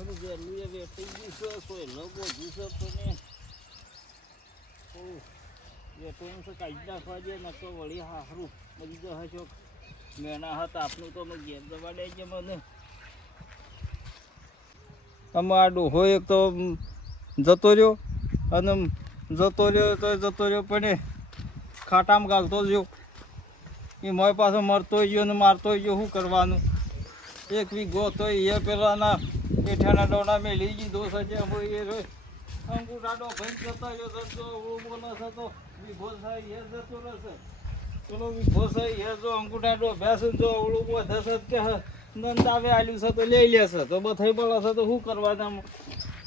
હારું જેલું એ વેટી ગયું છે કોઈ લોકો જ્યું છે પણ વેટું છે કાઢી નાખવા દે નકો વળી હારું બધી જો હજો મેના હતા આપનું તો મેં ઘેર દવા દે છે મને આમાં આ ડોહો એક તો જતો રહ્યો અને જતો રહ્યો પણ ખાટામાં ગાલતો રહ્યો એ મારી પાસે મરતો ગયો ને મારતો ગયો શું કરવાનું એક વીઘો તો એ પેલાના પેઠાના ડોણા મેં લઈ દીધો છે અમે એ અંગૂઠાડો ભાઈ જતો રહ્યો તો બોલો છે તો વીઘો છે એ જતો રહેશે પેલો વીઘો છે એ જો અંગૂઠાડો ભેંસ જો ઓળું વધે છે કે નંદાવે આલ્યું છે તો લઈ લેશે તો બધાઈ પડે છે તો શું કરવાના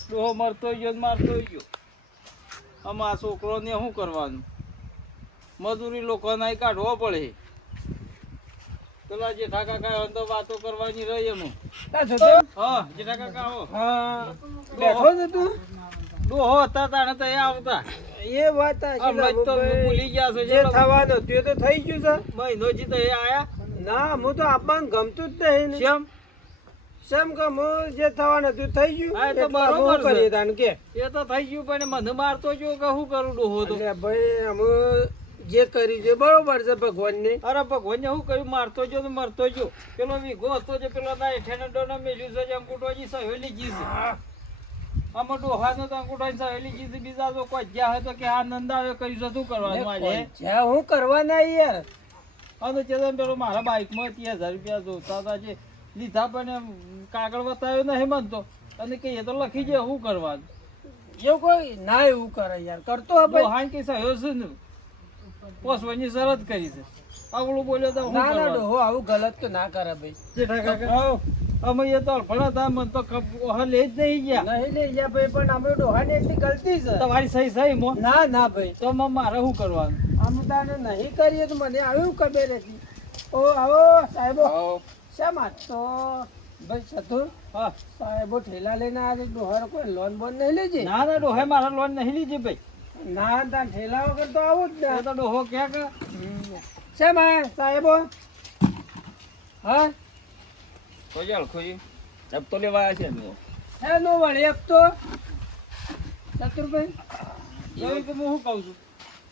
ડોહો મરતો ગયો મારતો ગયો આમાં આ છોકરોને શું કરવાનું મજૂરી લોકોને કાઢવો પડે પેલા જેઠા કાકા તો વાતો કરવાની રહી એમ હા જેઠા કાકા આવો હા બેઠો છે તું ડોહો હતા તાણે તો એ આવતા એ વાત તો ભૂલી ગયા છે જે થવાનું તે તો થઈ ગયું છે મહિનો જી તો એ આયા ના હું તો આપવાનું ગમતું જ નહીં ને. કેમ કેમ કે હું જે થવાનું હતું થઈ ગયું હા, એ તો એટલે બરોબર હું કરીએ છે. તાણ કે એ તો થઈ ગયું પણ મને મારતો જો કે શું કરું ડોહો તો એટલે ભાઈ અમે જે કરી છે બરોબર છે ભગવાનને અરે ભગવાન શું કર્યું મારતો જો ને મરતો જો પેલો વીઘો હતો જે પેલો ના એઠેનો ડોનો મેલ્યું છે જે અંગૂઠોજી સહેલી જી છે આમાં ડોહાનો તો અંગૂઠોજી સહેલી જી છે બીજા તો કોઈ જ્યાં હોય તો કે આ નંદાવે કર્યું છે શું કરવાનું આજે જ્યાં હું કરવાના યાર અને ચેતન પેલો મારા બાઇકમાં 30,000 રૂપિયા જોતા હતા જે લીધા પણ એમ કાગળ બતાવ્યો નહીં મનતો અને કે એ તો લખી જાય શું કરવાનું એવું કોઈ ના એવું કરે યાર કરતો હવે ડોહાન કે સહયો છે ને પોસવાની શરત કરી છે આવડું બોલ્યો તો શું ના ના કરવાનું ડોહો આવું ગલત તો ના કરે ભાઈ જેઠા કાકા અમે એ તો અડફળા હતા મને તો લે જ નહીં ગયા નહીં લઈ જા ભાઈ પણ અમે ડોહાની એટલી ગલતી છે તમારી સહી મો ના ના ભાઈ તો મારે શું કરવાનું આમ તાને નહીં કરીએ તો મને આવ્યું ખબર હતી ઓ આવો સાહેબો શા માટે તો ભાઈ ચતુર હા સાહેબો ઠેલા લઈને આજે ડોહાર કોઈ લોન બોન નહીં લેજે ના ના ડોહે મારા લોન નહીં લીધી ભાઈ ના તા ઠેલા વગર તો આવું જ એ ને તો ડોહો ક્યાં કે શા માં સાહેબો હા ખોજલ ખોજી જબ તો લેવા છે ને હે નો વળી એક તો ચતુરભાઈ જોઈ કે હું શું કહું છું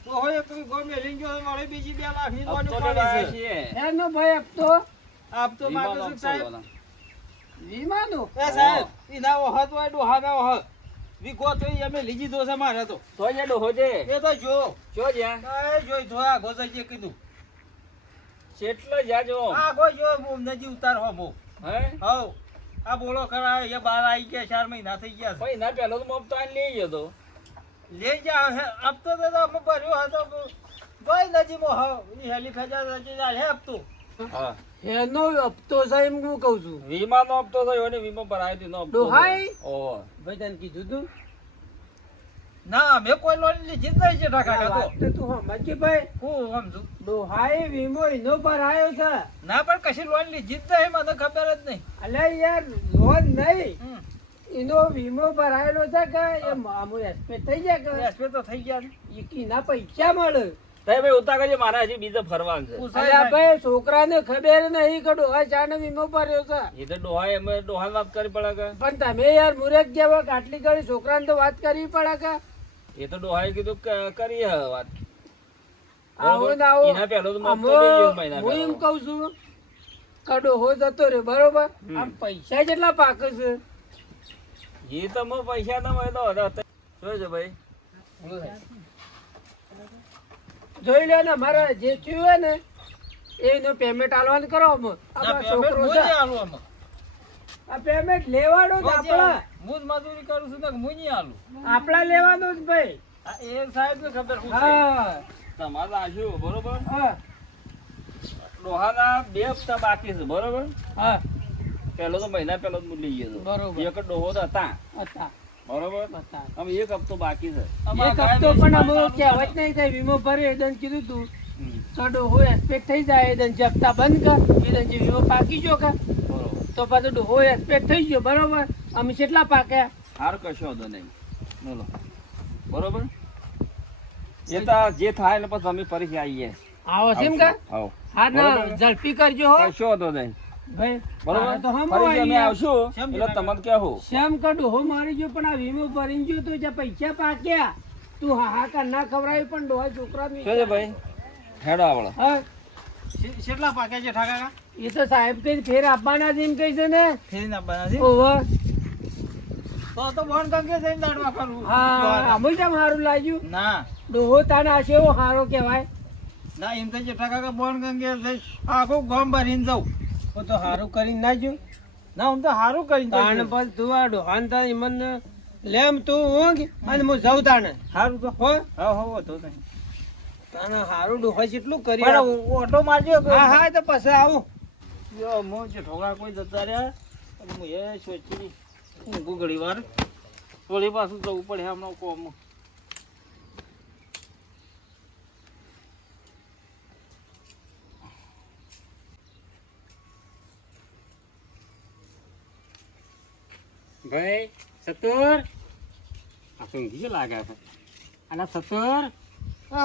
ડોહો એક વીઘો મેલી ગયો મારે બીજી 2 લાખની લોન ઉપાડી છે હે નો ભાઈ એક તો આપ તો માગો છો સાહેબ વીમાનું એ સાહેબ ઈના વહત હોય ડોહાના વહત વીઘો તો ઈ અમે લીધી દો છે મારે તો સોજે ડોહો છે એ તો જો જો જ્યાં એ જોઈ તો આ ગોસજી કીધું કેટલો જાજો આ કોઈ જો નજી ઉતાર હો મો હે હવ આ બોલો ખરા એ બાર આવી ગયા 4 મહિના થઈ ગયા છે ભાઈ ના પેલો તો મોપ તો આને લઈ ગયો તો લઈ જા આપતો તો અમે ભર્યો હતો ભાઈ નજી મો હવ ઈ હેલી ફેજા નજી ના હે આપતો હા એનો હપ્તો છે એમ હું કહું છું વીમા નો હપ્તો થયો ને વીમો ભરાયો તો નો હપ્તો ડોહાઈ? થયો. ઓહો ભાઈ તને કીધું તું ના મે કોઈ લોન લીધી જ નહીં છે ઠાકા તો વાત તો તું સમજી ભાઈ હું સમજુ ડોહાઈ વીમો એનો ભરાયો છે ના પણ કશી લોન લીધી જ નહીં મને ખબર જ નહીં અલ્યા યાર લોન નહીં હમ એનો વીમો ભરાયેલો છે કે એ મામુ એસ્પેટ થઈ જાય કે એસપે તો થઈ ગયા છે એકીના પૈસા મળે ભાઈ ભાઈ ઉતા કરજે મારા હજી બીજો ફરવાનું છે અલ્યા ભાઈ છોકરાને ખબર નહીં કે ડોહા ચાનો વીમો ભર્યો છે એ તો ડોહા એમ ડોહાની વાત કરી પડે કે પણ તમે યાર મુરત જેવા આટલી ઘડી છોકરાને તો વાત કરવી પડે કે એ તો ડોહાએ કીધું કરીએ હવે વાત આવો ને આવો એના પહેલો તો મોપ તો લઈ ગયો મહિના હું એમ પહેલો. કઉ છું કે ડોહો જતો રે બરોબર હમ. આમ પૈસા જેટલા પાકે છે એ તો મો પૈસા ના મળે તો હતા જોજો ભાઈ જોઈ લે ને મારે જે થયું હોય ને એનું પેમેન્ટ આલવાનું કરો અમે. આપણા છોકરો છે આ પેમેન્ટ લેવાનું જ આપણા હું જ મજૂરી કરું છું ને હું નહીં આલું આપણા લેવાનું જ ભાઈ આ એ સાહેબ ને ખબર શું છે હા તમારે આશું બરોબર હા ડોહાના 2 હપ્તા બાકી છે બરોબર હા પહેલો તો મહિના પહેલો જ મૂલી ગયો હતો. બરોબર. એક ડોહો તો હતા હતા બરોબર હતા હવે 1 હપ્તો બાકી છે એક હપ્તો પણ અમે કહેવત નહીં થાય વીમો ભરે એદન કીધું તું તો ડોહો એક્સપેક્ટ થઈ જાય એદન જે હપ્તા બંધ કર એદન જે વીમો પાકી ગયો કે બરોબર તો પાછો ડોહો એક્સપેક્ટ થઈ ગયો બરોબર અમે કેટલા પાક્યા હાર કશો હતો નહીં બોલો બરોબર એ તો જે થાય એટલે પછી અમે ફરીથી આવીએ આવો છે એમ કે આવો હા ના બરોબર. ઝડપી કરજો હો કશો હતો નહીં ભાઈ બરોબર આ તો હમ ફરીથી અમે અહીંયા. આવશું શેમ એટલે જેઠા તમને કહેવું શ્યામ કાઢું હો મારી ગયો પણ આ વીમો ભરીને ગયો તો જ્યાં પૈસા પાક્યા તું હાહાકાર ના ખવડાવી પણ ડોહા છોકરા શું છે ભાઈ હેડો આવડે હા કેટલા પાક્યા છે ઠાકા એ તો સાહેબ કઈ ફેર આપવાના છે એમ કહી છે ને ફેરીને આપવાના છે ઓહો તો બોન કંકે જઈને દાડવા કરું હા આમ કેમ સારું લાગ્યું ના ડોહો તાના હશે એવો સારો કહેવાય ના એમ તો જે ઠાકા બોન કંકે જઈ આખું ગામ ભરીને જાઉં તો સારું કરીને નાખ્યું ના હું તો સારું કરીને તાણ જઈશ. પર તું આ ડોહાન તારી મને લેમ તું ઊંઘ અને હું જાઉં તાણે સારું તો હો હા હો તો નહીં તાણે સારું ડોહા જેટલું કરી પણ આપ. ઓટો મારજો હા હા તો પછી આવું જો હું જે ઠોકા કોઈ જતા રહ્યા અને હું એ સોચી ઊંઘું ઘડી વાર વળી પાછું જવું પડે હમણાં કોમ ભાઈ સતુર આ તો ઊંઘી ગયો લાગે છે અને સતુર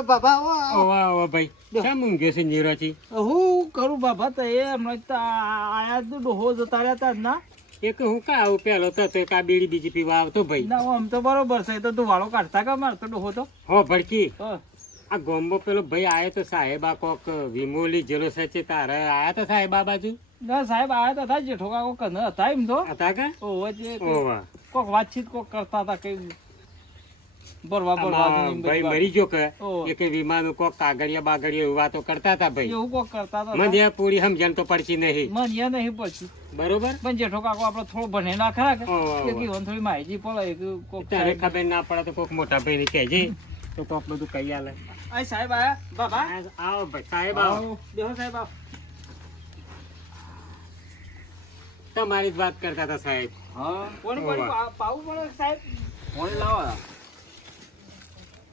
બાબા ઓવા ઓવા ભાઈ કેમ ઊંઘ્યો છે નીરોથી હું કરું બાબા તો એ હમણાં તો આયા તો ડોહો જતા રહ્યા તા જ ના એક હું કા આવું પેલો તો એક આ બીડી બીજી પીવા આવતો ભાઈ ના આમ તો બરોબર છે એ તો તું વાળો કાઢતા કા મારતો ડોહો તો હો ભડકી હા. આ ગોમ્બો પેલો ભાઈ આયો તો સાહેબા કોક વિમોલી જેલો સચે તારે આયા તો સાહેબા બાજુ ના સાહેબ આયા તો હતા જે ઠોકા કોક ન હતા એમ તો હતા કા ઓહો જે ઓવા કોક વાતચીત કોક કરતા હતા કઈ બરવા બરવા આમાં ભાઈ મરી ગયો કે ઓહ. એક વિમાન કોક કાગળિયા બાગળિયા એવી વાતો કરતા હતા ભાઈ એવું કોક કરતા હતા મને આ પૂરી સમજણ તો પડતી નહીં મન યા નહીં પછી બરોબર પણ જે ઠોકા આપણે થોડું ભણેલા ખરા કે ઓહ, એ કીધું થોડી માહિતી પડે કે કોક તારે સાહેબ- ખબર ના પડે તો કોક મોટા ભાઈ ને કહેજે તો કોક બધું કહી આલે આ સાહેબ આયા બાબા આવો ભાઈ સાહેબ આવો આવો બેહો સાહેબ આવો તમારી જ વાત કરતા હતા સાહેબ હા કોણ ઓવા. પાવું પડે સાહેબ ફોન લાવો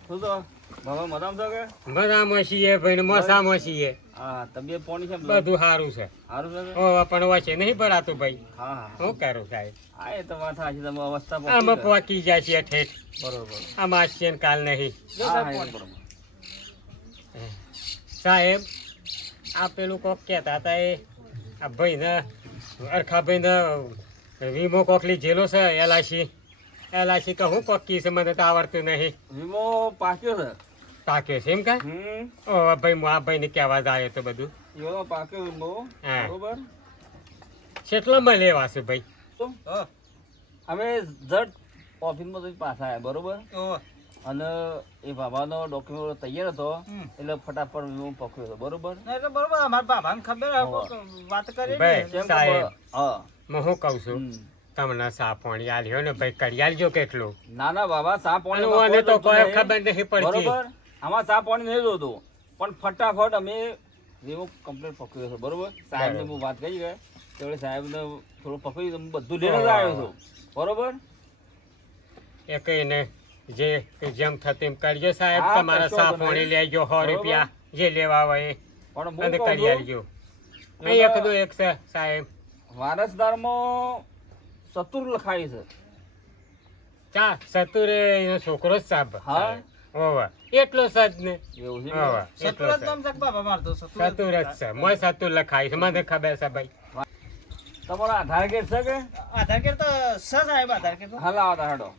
શું તો બાબા મદામ છો કે મજામાં છીએ ભાઈ ને મોસામાં છીએ હા તબિયત પોણી છે બધું સારું છે સારું છે કે? ઓવા પણ વચ્ચે નહીં ભરાતું ભાઈ હા હા શું કરું સાહેબ હા એ તો વાત સાચી તમે અવસ્થા આમાં પહોંચી પોકી જાય છે ઠેઠ બરોબર આમાં છે ને કાલ નહીં જો હા સાહેબ હા, એ પોણી. બરોબર સાહેબ આ પેલું કોક કહેતા હતા એ આ ભાઈ ને અરખાભાઈ ને વીમો કોક લીધેલો છે એલઆઈસી તો હું કોક કી છે મને તો આવડતું નહીં વીમો પાક્યો છે પાક્યો છે એમ કા ઓ ભાઈ હું આ ભાઈ ને કહેવા જ આવ્યો તો બધું એવો પાક્યો વીમો હા. બરોબર કેટલામાં લેવા છે ભાઈ શું હા. અમે જટ ઓફિસમાં જઈને પાછા આવ્યા બરોબર ઓહો. અને એ બાબાનો ડોક્યુમેન્ટ તૈયાર હતો હમ. એટલે ફટાફટ વીમો પકડ્યો હતો બરોબર ના, એટલે બરોબર અમારા બાબાને ખબર હોય, હોવે. કોક વાત કરી ભાઈ. કેમ કે સાહેબ. હા હું શું કહું છું હમ. તમને સાપોણી આલ્યો ને ભાઈ કરી આલજો કેટલું ના ના બાબા ચા અને પાણી ઓને તો કોઈ ખબર નહીં પડતી બરોબર આમાં ચા પાણી નહીં જોતું પણ ફટાફટ અમે વીમો કમ્પ્લીટ પકડ્યો છે બરોબર સાહેબને હું વાત કરી ગયા તેવડે સાહેબને થોડું પકડી હું બધું લઈને જ આવ્યો છું બરોબર એ કહીને જે જેમ થતું એમ કરજો સાહેબ હા, તમારા કશો વાંધો સાપોણી નહીં. લેજો 100 બરોબર. રૂપિયા જે લેવા હોય એ. પણ હું અને કહું કરી છું, આલજો અહીં એક દો એક છે સાહેબ વારસદારમાં સતુર લખાય છે ચા સતુરે એનો છોકરો જ સાહેબ હા. ઓવા એટલો સજ ને એવું છે ઓવા એટલો સતુરત સજ. નામ છે કે બાબા મારતો સતુરત. સતુર જ છે મોય સતુર લખાય છે મને ખબર છે ભાઈ તમારો આધાર કાર્ડ છે કે આધાર કાર્ડ તો છે સાહેબ આધાર કાર્ડ તો. હાલ આધાર હાડો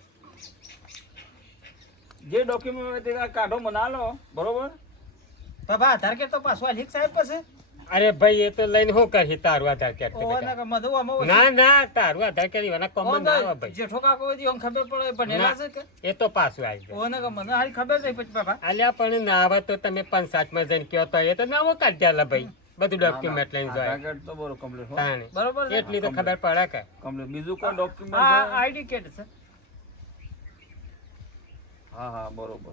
જે ડોક્યુમેન્ટ તે કાઢો મના લો બરોબર બાબા આધાર કાર્ડ તો પાછું આલી સાહેબ પાસે અરે ભાઈ એ તો લઈને શું કરી તારું આધાર કાર્ડ ઓહો, ના કે મધુ આમાં ઓછું. ના ના તારું આધાર કાર્ડ એના ઓહો, કોમન ના, આવે ભાઈ જેઠો કાકો હોય તે આમ ખબર પડે ભણેલા ના. છે કે એ તો પાછું આવી જાય ઓહો, ના કે મને હારી ખબર છે પછી બાબા આલ્યા પણ ના આવે તો તમે 5-7 જણ કયો તો એ તો નાવો કાઢી આલે ભાઈ બધું ડોક્યુમેન્ટ લઈને આધાર જાય કાર્ડ તો બરોબર કમ્પ્લીટ હો તાણે. બરોબર છે? એટલી તો ખબર પડે કે કમ્પ્લીટ બીજું કોઈ આ ડોક્યુમેન્ટ આઈડી કાર્ડ છે હા હા બરોબર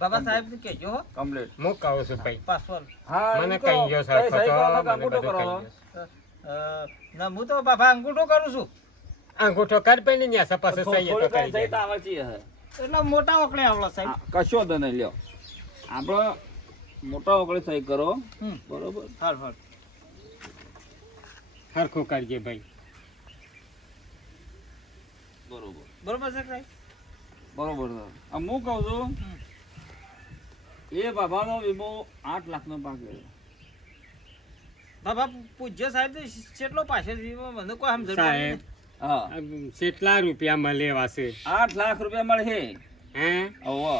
બાબા સાહેબ ને કહેજો હો હું કમ્પ્લીટ કહું છું ભાઈ પાસવર્ડ હા મને એમ તો કહી ગયો કઈ સરખો સહી તો કરો તો મને અંગૂઠો બધું કરો કહી તો. ગયો. ના હું તો બાબા અંગૂઠો કરું છું અંગૂઠો કર ભાઈ ને ન્યા પાસે સહી એ તો થોડી કરી કઈ સહી તો દે. આવડતી હશે. એટલે મોટા ઓકળે આવડે સાહેબ હા, કશો વાંધો નહીં લ્યો આપણે મોટા ઓગળી સહી કરો હમ બરોબર હાલ હાલ હરખું કરજે ભાઈ બરોબર બરોબર છે સાહેબ બરોબર છે. આ હું કહું છું એ બાબાનો વીમો 8 લાખનો પાક્યો બાબા પૂજ્ય સાહેબ તો કેટલો પાછળ વીમો મને કોઈ સમજ સાહેબ હા કેટલા રૂપિયા મળે વાસે 8 લાખ રૂપિયા મળે છે હે ઓહો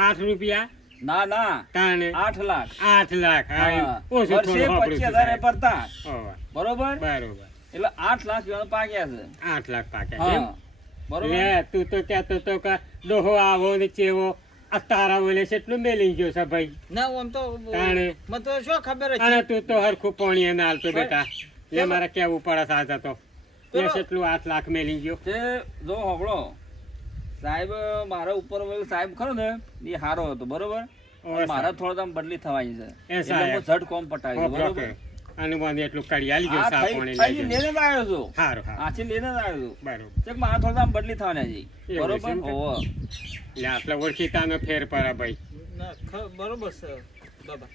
8 રૂપિયા ના ના તાણે 8 લાખ 8 લાખ હા. ઓછું વર્ષે થોડું વાપર્યું છે 25,000 સાહેબ. પડતા ઓહો, બરોબર બરોબર એટલે 8 લાખ જેવા પાક્યા છે 8 લાખ પાક્યા એમ? હા બરોબર લે તું તો કહેતો તો કે ડોહો આવો ને ચેવો આ તારા ઓલે કેટલું મેલી ગયો છે ભાઈ ના આમ તો તાણે મને તો શું ખબર અને હતી તું તો હરખું પાણી ના હાલતો બેટા લે મારે કેવું પડે સાથ હતો લે કેટલું 8 લાખ મેલી ગયો તે જો હોબળો સાહેબ મારા ઉપર ઓલો સાહેબ ખરો ને એ હારો હતો બરોબર ઓવે મારા થોડો આમ બદલી થવાની છે એ એટલે સાહેબ. હું ઝટ કોમ પટાવી દઉં, બરોબર બરોબર અને મને એટલું કડી આલી ગયો આ સા પાણી થઈ લઈ લઈને જ આવ્યો છું સારું સારું આથી લઈને જ આવ્યો છું બરોબર ચેક મારા થોડા આમ બદલી થવાના છે એવું છે બરોબર એમ કે? ઓહો એટલે આટલા ઓળખીતાનો ફેર પડે ભાઈ ના બરોબર છે બાબા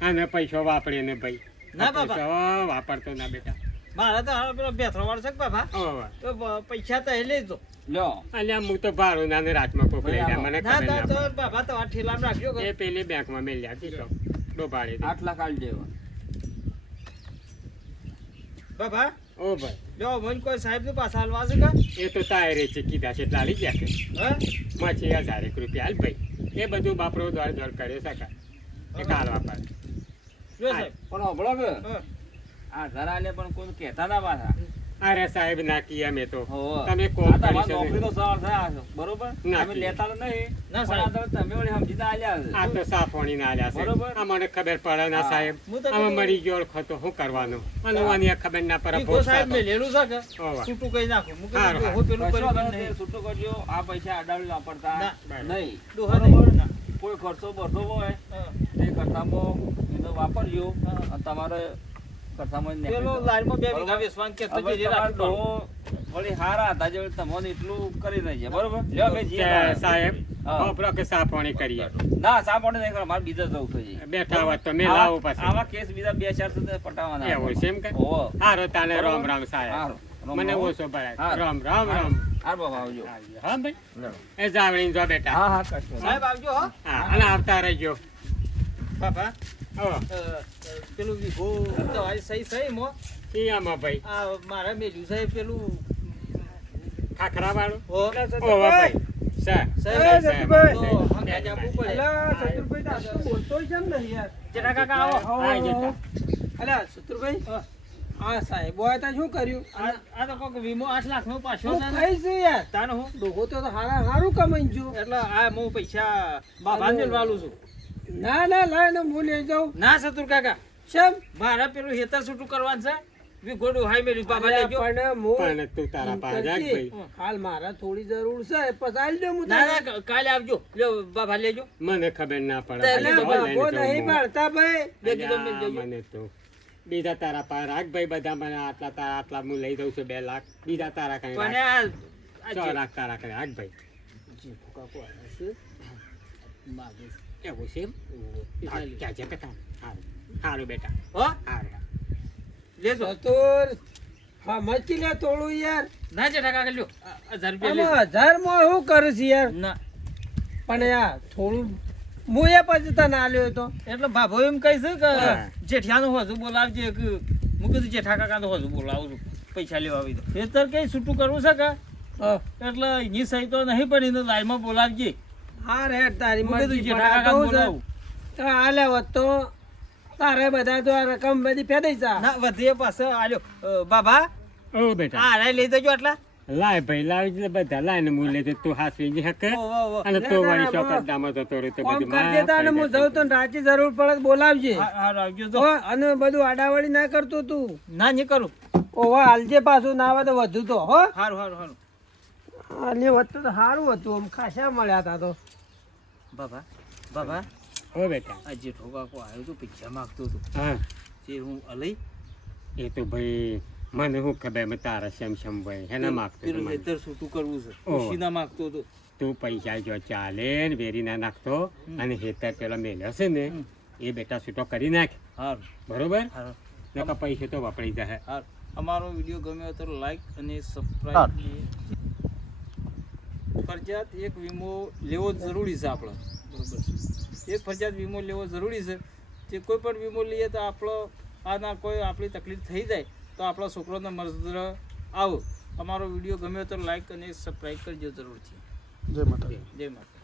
આને પૈસો વાપરે ને ભાઈ ના આ બાબા. પૈસો વાપરતો ના બેટા મારા તો હારો પેલો બેથરો વાળો છે કે બાબા ઓવે. તો પૈસા તો એ લેજો લ્યો અલ્યા હું તો ભાડું નાને રાતમાં કોક લઈ જાય મને ના ખબર ના ના તો પડે. બાબા તો આ ઠેલામાં રાખ્યો કે એ પેલી બેંકમાં મેલ્યા દીધો ડોબાડી દે 8 લાખ આલી દેવા બાબા ઓ ભાઈ જો મને કોઈ સાહેબ ને પાછા હાલવા છે કે એ તો તાયરે છે કીધા છે એટલે આલી ગયા છે હે માછી 1000 રૂપિયા હાલ ભાઈ એ બધું બાપરો દોડ દોડ કરે શકાય એ કાલ વાપરે જો સાહેબ પણ હોબળો કે હા. આ ઘર આલે પણ કોઈ કહેતા ના પાછા અરે સાહેબ ના કીયા મેં તો ઓહો. તમે આ કોમ તમારી કરી નોકરી શકો તો સવાલ થયા છે, બરોબર ના તમે કી. લેતા તો નહીં ના, પણ આ તો તમે વળી સમજીને આલ્યા છે આ તો સાફોણી ના આલ્યા છે બરોબર. આ મને ખબર પડે ના હા. સાહેબ હું તો આમાં કીધું- મરી ગયો ખતો શું કરવાનું અને વાની ખબર ના પડે ઈ ગો ભોગ સાહેબ સાતો. મેં લેલું છે કે ઓવા. છૂટું કઈ નાખું હું હારું, કીધું હારું. પેલું કશો કરી વાંધો નહીં નહીં, છૂટું કરજો આ પૈસા આડાડી વાપરતા ના, બરાબર. નહીં ડોહા બરોબર? નહીં. ના. કોઈ ખર્ચો બરતો હોય હા. તે કરતામાં એનો વાપરજો હા. અને તમારે કરતામાં જ પેલો નીકળી લારીમાં બે જાઓ. વીઘા બરોબર? વેચવાનું કહેતો હવે જે તમારા રાખવું ડોહો વળી હારા હતા જે તમને એટલું કરી નહીં છે બરોબર લ્યો અમે જઈએ કે તારે. સાહેબ હા. વાપરો કે સાફોણી કરીએ ના સાંભળો નહીં કરો મારે બીજા જવું છે બેઠા હોત તો મેં લાવો પછી આવા કેસ બીજા 2-4 સુધી પટાવવાના એવું છે એમ કે ઓહો. હારો તાને બરોબર. રામ રામ સાહેબ હારું. રામ મને રામ. ઓછો ભરાય હારું. રામ રામ રામ હાર બાબા આવજો હા ભાઈ લ્યો. એ જાવણી જો બેટા હા હા કશો સાહેબ આવજો હો હા અને આવતા રહેજો બાપા ઓ પેલું વિભો તો આ સહી સહી મો ઈ આમાં ભાઈ આ મારા મેલ્યું સાહેબ પેલું ખાખરા વાળું હો ઓ ભાઈ સા સાહેબ સાહેબ, સાહેબ તો સાહેબ. હંગાજ આપવું પડે અલા શત્રુભાઈ તો આ તો બોલતોય કેમ નહીં યાર જેઠા કાકા આવો હા, જેઠા. અલા શત્રુભાઈ આ સાહેબોએ તો શું કર્યું આ તો કોક વીમો 8 લાખ નો પાછો હું છે ને ખાઈ છે યાર તાને હું ડોહો તો હારું કમાઈ ગયો એટલે આ હું પૈસા બાબાને મેલવાલું છું ના ના લાય ને હું લઈ જાઉં ના સતુર કાકા શેમ મારે પેલું હેતર છૂટું કરવાનું છે વિગોડું હાઈ મેલ્યું બાબા અલ્યા, લેજો પણ હું પણ તું તારા પાસે જા કે ભાઈ હાલ મારા થોડી જરૂર છે પછી આલી દઉં હું ના તને. ના કાલે આવજો લ્યો બાબા લેજો મને ખબર ના પડે એટલે ખાલી અલ્યા, ખબર બાબો લઈને નહીં જાઉં હું. પાડતા ભાઈ બે કીધો મેં અલ્યા, જોજો. મને તો બીજા તારા પાસે રાખ ભાઈ બધા મને આટલા તારા આટલા હું લઈ દઉં છું 2 લાખ બીજા તારા કઈ પણ રાખ. આ 6 લાખ તારા કઈ રાખ ભાઈ જેઠું કાકો આવ્યા છે. માગે છે. એવું છે એમ હા, ક્યાં છે બેટા હારું હારું બેટા હો હારું લેજો ચતુર હા મચી લે થોડું યાર ના જેઠા કાકા લ્યો 1000 રૂપિયા લેજો આમાં 1000 માં શું કરું છું યાર ના પણ યાર થોડું હું એ પછી તને આલ્યો તો એટલે બાબો એમ કહે છે કે હા. જેઠિયાનું હોજું બોલાવજે કે હું કીધું જેઠા કાકાનું હોજું બોલાવું છું પૈસા લેવા આવી દો ખેતર કઈ છૂટું કરવું છે કે હા. એટલે એની સહી તો નહીં પણ એને લાઈનમાં બોલાવજે હા રે તારી હું કીધું મરજી જેઠા પણ આ કાકાને કહું છું, બોલાવું તો આલ્યા હોત તો તારે બધા તો આ રકમ બધી ફેદાઈ જા ના વધીએ પાછો આલ્યો બાબા ઓ બેટા આ રાય લઈ જજો આટલા લાય ભાઈ લાવી એટલે બધા લાય ને હું લઈ તું હાથવી જ હકે ઓહો, ઓહો. અને ના, તો ના, વાળી ના, ચોકટ દામો જતો રહ્યો તો ફોન બધું કરી માફ દેતા ને થઈ હું જશે. જઉં તો રાતે જરૂર પડે તો બોલાવજે હારું આવજો તો હો, અને બધું આડાવડી ના કરતો તું ના નહીં કરું ઓહો હાલજે પાછું ના આવે તો વધુ તો હો હારું હારું હારું આને વધતું તો સારું હતું આમ ખાસા મળ્યા હતા તો બાબા બાબા ઓ બેટા આ જેઠો કાકો આવ્યો તો પૈસા માગતો હતો હા જે હું અલઈ એ તો ભાઈ મને શું ખબર મેં તારા શમ ભાઈ હેના માગતો હતો પેલું મને. હેતર છૂટું કરવું છે ઓહો. ખુશીના માગતો હતો તું પૈસા જો ચાલે ને વેરી ના નાખતો અને હેતર પેલો મેલ્યો છે ને હમ. એ બેટા છૂટો કરી નાખ હારું બરોબર હારું નકર પૈસે તો વાપરી જાય હારું અમારો વિડીયો ગમ્યો તો લાઈક અને સબસ્ક્રાઈબ ફરજિયાત એક વીમો લેવો જરૂરી છે આપણે બરોબર છે એક ફરજિયાત વીમો લેવો જરૂરી છે તે કોઈ પણ વીમો લઈએ તો આપણો આના કોઈ આપણી તકલીફ થઈ જાય તો આપણા છોકરાને મર્જ આવો. અમારો વિડીયો ગમ્યો તો લાઈક અને સબસ્ક્રાઈબ કરજો જરૂરથી. જય માતાજી. જય માતા.